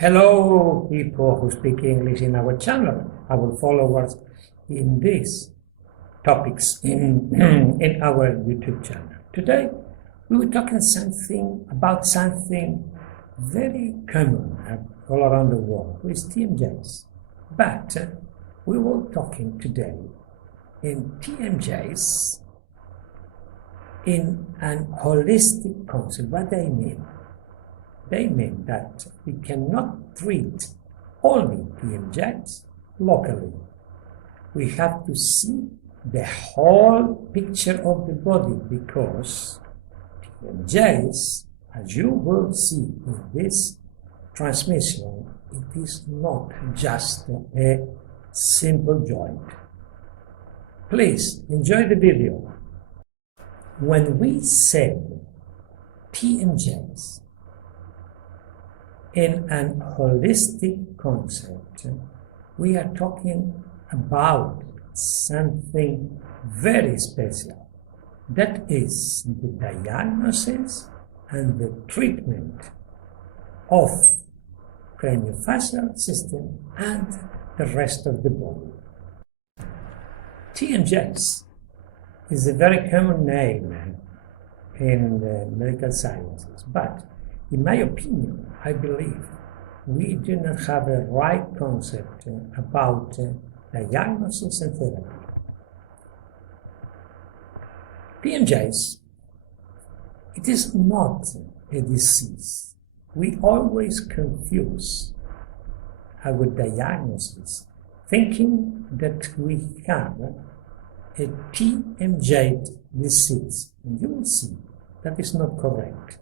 Hello, people who speak English in our channel, our followers in these topics in our YouTube channel. Today, we were talking about something very common all around the world with T.M.Js. But we were talking today in T.M.Js in an holistic concept. What they mean? They mean that we cannot treat only T.M.Js locally. We have to see the whole picture of the body, because T.M.Js, as you will see in this transmission, it is not just a simple joint. Please enjoy the video. When we say T.M.Js in an holistic concept, we are talking about something very special. That is the diagnosis and the treatment of craniofacial system and the rest of the body. T.M.Js is a very common name in the medical sciences, but in my opinion, I believe we do not have a right concept about diagnosis and therapy. T.M.Js, it is not a disease. We always confuse our diagnosis, thinking that we have a T.M.J disease. And you will see that is not correct.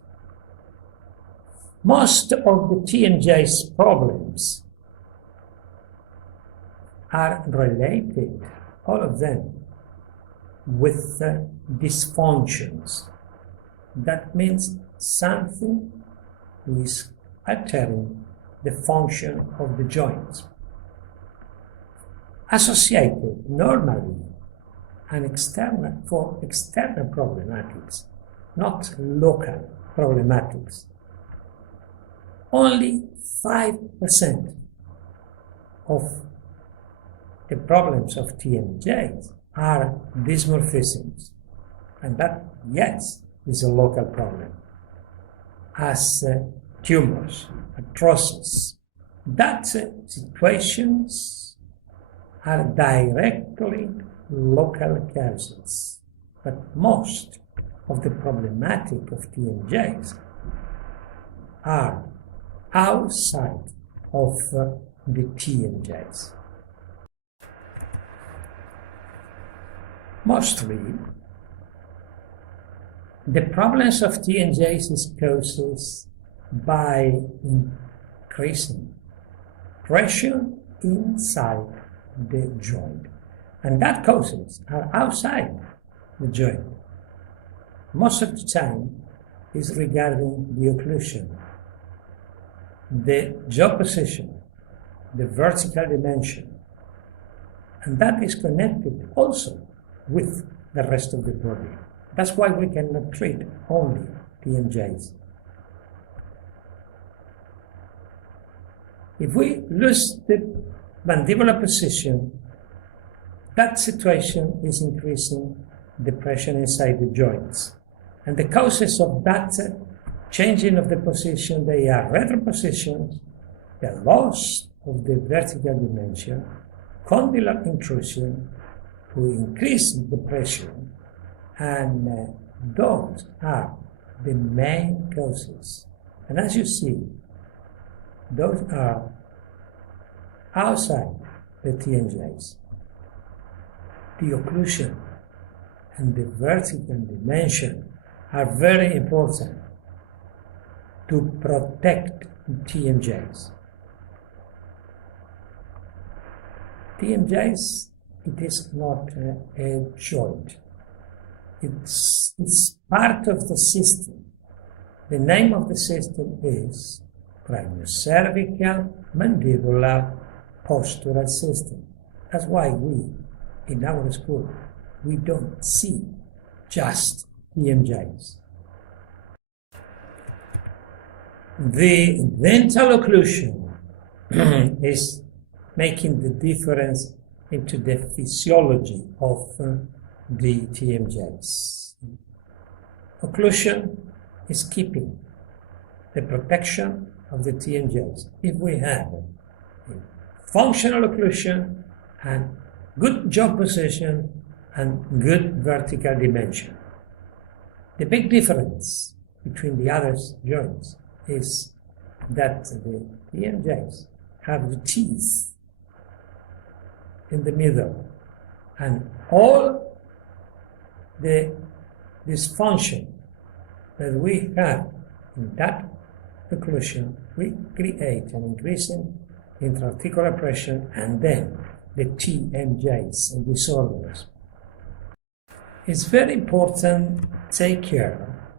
Most of the T.M.J's problems are related, all of them, with dysfunctions. That means something is altering the function of the joints, associated normally and for external problematics, not local problematics. Only 5% of the problems of T.M.Js are dysmorphisms, and that, yes, is a local problem, as tumors, arthrosis. That situations are directly local causes, but most of the problematic of T.M.Js are outside of the T.M.Js. Mostly, the problems of T.M.Js is caused by increasing pressure inside the joint, and that causes are outside the joint. Most of the time is regarding the occlusion, the jaw position, the vertical dimension, and that is connected also with the rest of the body. That's why we cannot treat only T.M.Js. If we lose the mandibular position, that situation is increasing the pressure inside the joints. And the causes of that changing of the position, they are retropositions, the loss of the vertical dimension, condylar intrusion, to increase the pressure, and those are the main causes. And as you see, those are outside the T.M.Js. The occlusion and the vertical dimension are very important to protect T.M.Js. T.M.Js, it is not a joint. It's part of the system. The name of the system is craniocervical mandibular postural system. That's why we, in our school, we don't see just T.M.Js. The dental occlusion is making the difference into the physiology of the TMJs. Occlusion is keeping the protection of the TMJs. If we have functional occlusion and good jaw position and good vertical dimension. The big difference between the other joints is that the T.M.Js have the teeth in the middle, and all the dysfunction that we have in that occlusion, we create an increase in intra-articular pressure, and then the T.M.Js and disorders. It's very important to take care,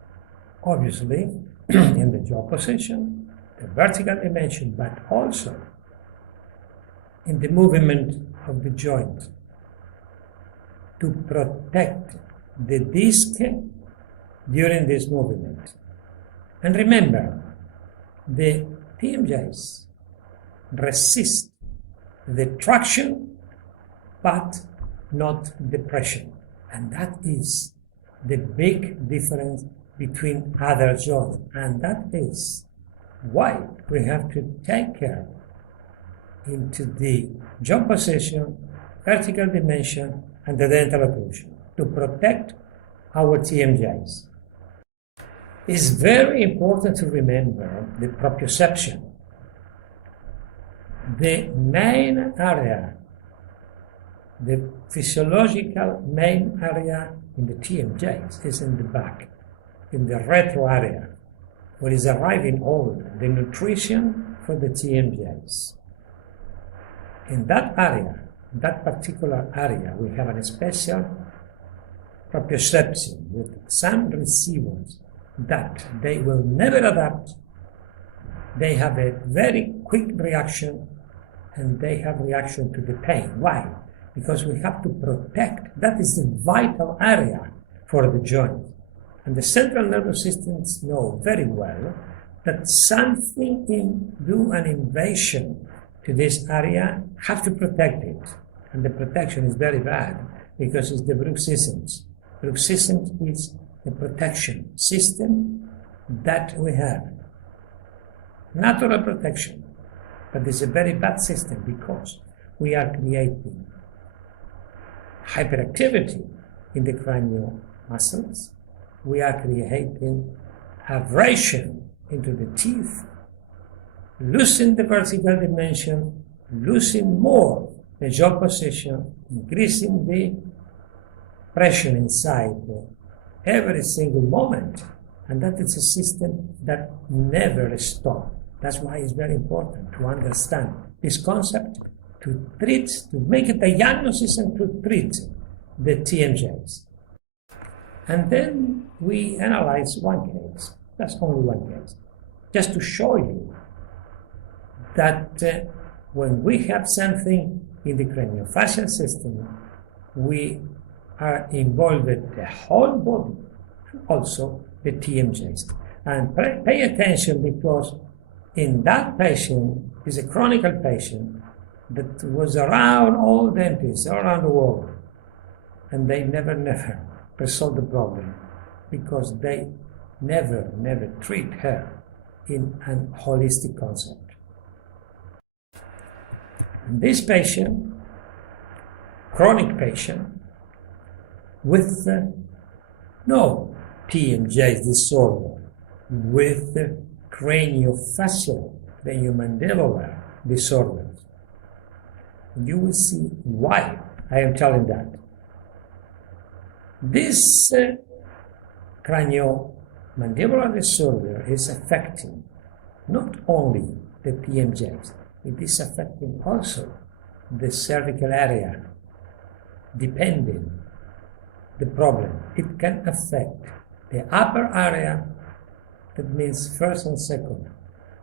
obviously, in the jaw position, the vertical dimension, but also in the movement of the joint to protect the disc during this movement. And remember, the TMJs resist the traction but not the pressure. And that is the big difference between other joints. And that is why we have to take care into the jaw position, vertical dimension, and the dental occlusion to protect our TMJs. It's very important to remember the proprioception. The main area, the physiological main area in the TMJs is in the back, in the retro area, where is arriving all the nutrition for the TMJs. In that area, that particular area, we have a special proprioception with some receivers that they will never adapt. They have a very quick reaction, and they have reaction to the pain. Why? Because we have to protect. That is the vital area for the joint. And the central nervous systems know very well that something do an invasion to this area, have to protect it. And the protection is very bad because it's the bruxisms. Bruxisms is the protection system that we have. Natural protection, but it's a very bad system because we are creating hyperactivity in the cranial muscles. We are creating abrasion into the teeth, losing the vertical dimension, losing more the jaw position, increasing the pressure inside every single moment. And that is a system that never stops. That's why it's very important to understand this concept, to treat, to make a diagnosis and to treat the TMJs. And then we analyze one case, that's only one case, just to show you that when we have something in the craniofacial system, we are involved with the whole body, also the TMJs. And pay attention, because in that patient is a chronic patient that was around all dentists all around the world, and they never resolve the problem because they never treat her in an holistic concept. And this patient, chronic patient, with no T.M.J. disorder, with craniofacial, craniomandibular disorders. You will see why I am telling that. This craniomandibular disorder is affecting not only the TMJs, it is affecting also the cervical area, depending the problem. It can affect the upper area, that means first and second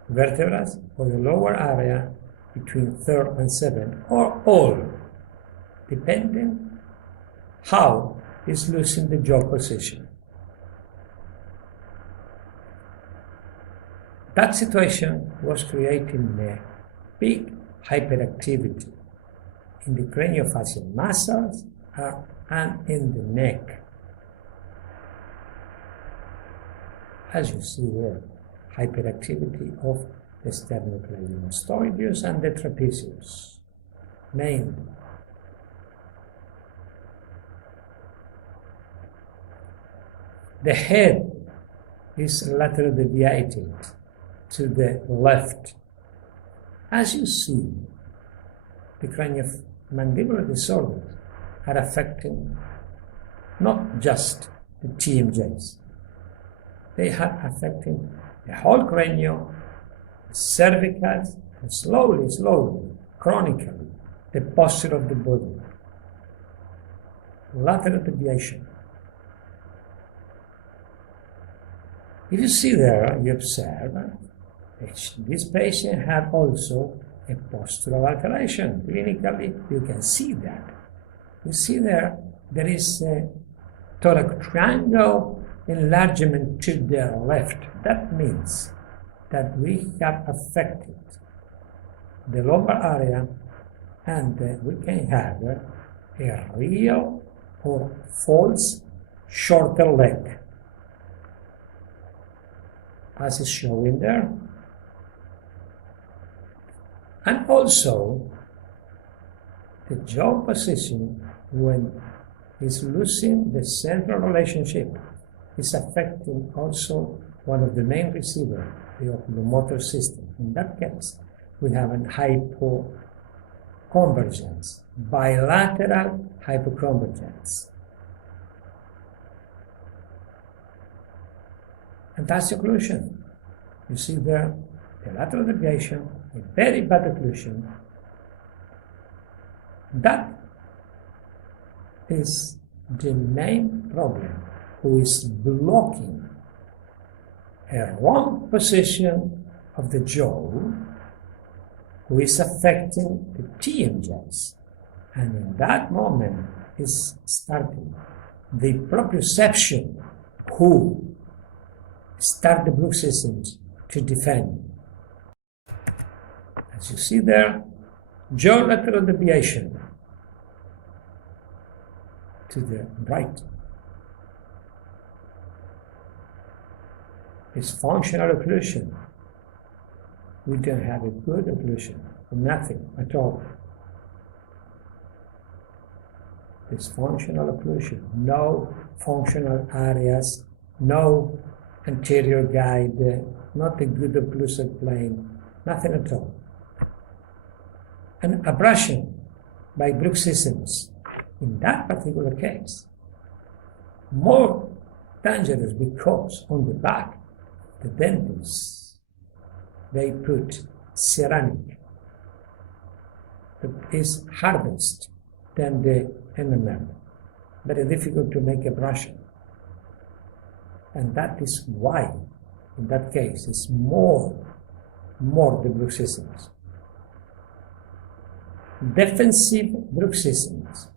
vertebrae, or the lower area between third and seventh, or all, depending how is losing the jaw position. That situation was creating big hyperactivity in the craniofacial muscles and in the neck. As you see there, hyperactivity of the sternocleidomastoideus and the trapezius, mainly. The head is laterally deviated to the left. As you see, the craniomandibular disorders are affecting not just the T.M.Js. They are affecting the whole cranium, the cervicals, and slowly, chronically, the posture of the body. Lateral deviation. If you see there, you observe this patient had also a postural alteration. Clinically, you can see that. You see there is a thoracic triangle enlargement to the left. That means that we have affected the lumbar area, and we can have a real or false shorter leg, as is showing there. And also, the jaw position, when it's losing the central relationship, is affecting also one of the main receivers, the oculomotor system. In that case, we have a hypoconvergence, bilateral hypoconvergence. And that's the occlusion. You see there, the lateral deviation, a very bad occlusion. That is the main problem, who is blocking a wrong position of the jaw, who is affecting the T.M.Js. And in that moment is starting the proprioception, who start the bruxisms to defend. As you see there, jaw lateral deviation to the right. It's functional occlusion. We don't have a good occlusion, nothing at all. It's functional occlusion, no functional areas, no anterior guide, not a good occlusal plane, nothing at all. And abrasion by bruxisms, in that particular case, more dangerous, because on the back, the dentists, they put ceramic that is hardest than the enamel. Very difficult to make abrasion. And that is why, in that case, it's more the bruxisms. Defensive bruxisms.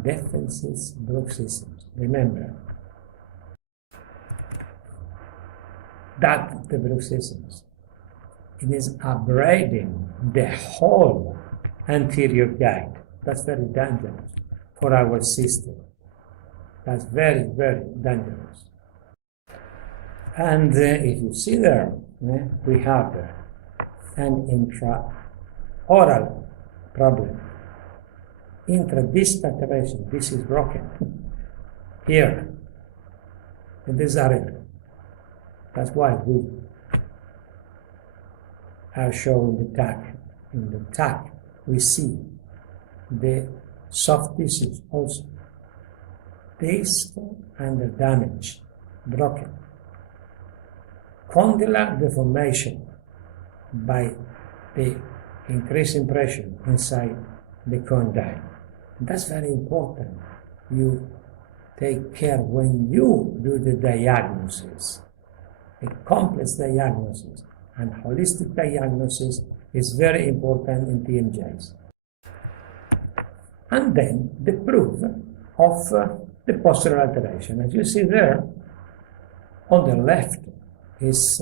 Defensive bruxisms. Remember that the bruxisms, it is abrading the whole anterior guide. That's very dangerous for our system. That's very dangerous. And if you see there, we have an intraoral problem. Intradistal relation, this is broken. Here, in this area. That's why we are showing the TAC. In the TAC, we see the soft tissues also. Disc under damage, broken. Condylar deformation by the increasing pressure inside the condyle. That's very important. You take care when you do the diagnosis. A complex diagnosis and holistic diagnosis is very important in T.M.Js. And then the proof of the postural alteration. As you see there, on the left is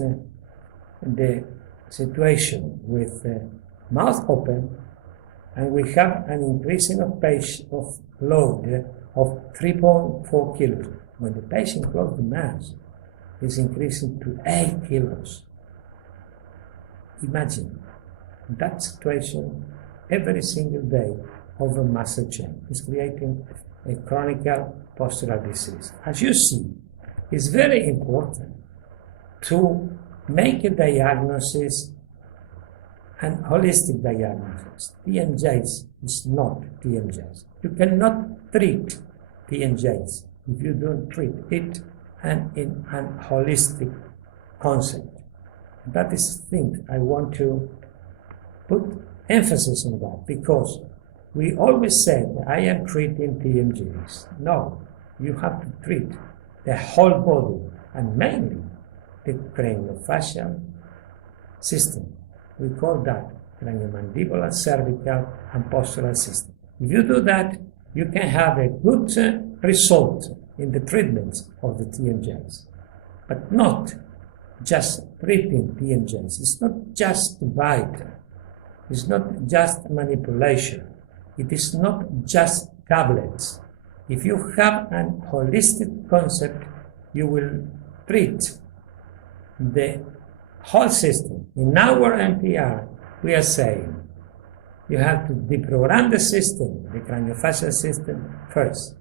the situation with mouth open, and we have an increasing of load of 3.4 kilos. When the patient closed the mask, it's increasing to 8 kilos. Imagine that situation every single day over muscle chain. It's creating a chronic postural disease. As you see, it's very important to make a diagnosis, an holistic diagnosis. T.M.J's is not T.M.J's. You cannot treat T.M.J's if you don't treat it and in an holistic concept. That is the thing I want to put emphasis on that, because we always said, I am treating T.M.J's. No, you have to treat the whole body, and mainly the craniofacial system. We call that craniomandibular, cervical, and postural system. If you do that, you can have a good result in the treatment of the T.M.J's, but not just treating T.M.J's. It's not just bite. It's not just manipulation. It is not just tablets. If you have an holistic concept, you will treat the whole system. In our NPR, we are saying you have to deprogram the system, the craniofacial system, first.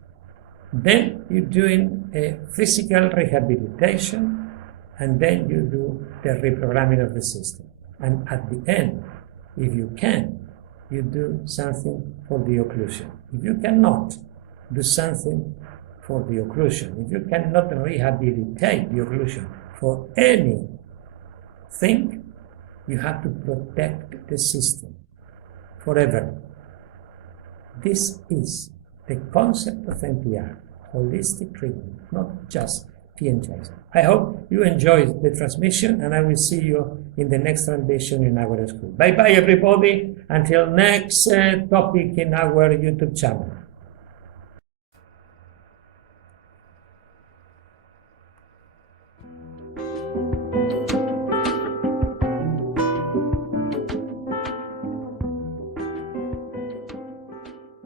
Then you're doing a physical rehabilitation, and then you do the reprogramming of the system. And at the end, if you can, you do something for the occlusion. If you cannot, do something for the occlusion. If you cannot rehabilitate the occlusion for anything, you have to protect the system forever. This is the concept of NPR, holistic treatment, not just T.M.J's. I hope you enjoyed the transmission, and I will see you in the next transmission in our school. Bye-bye, everybody. Until next topic in our YouTube channel.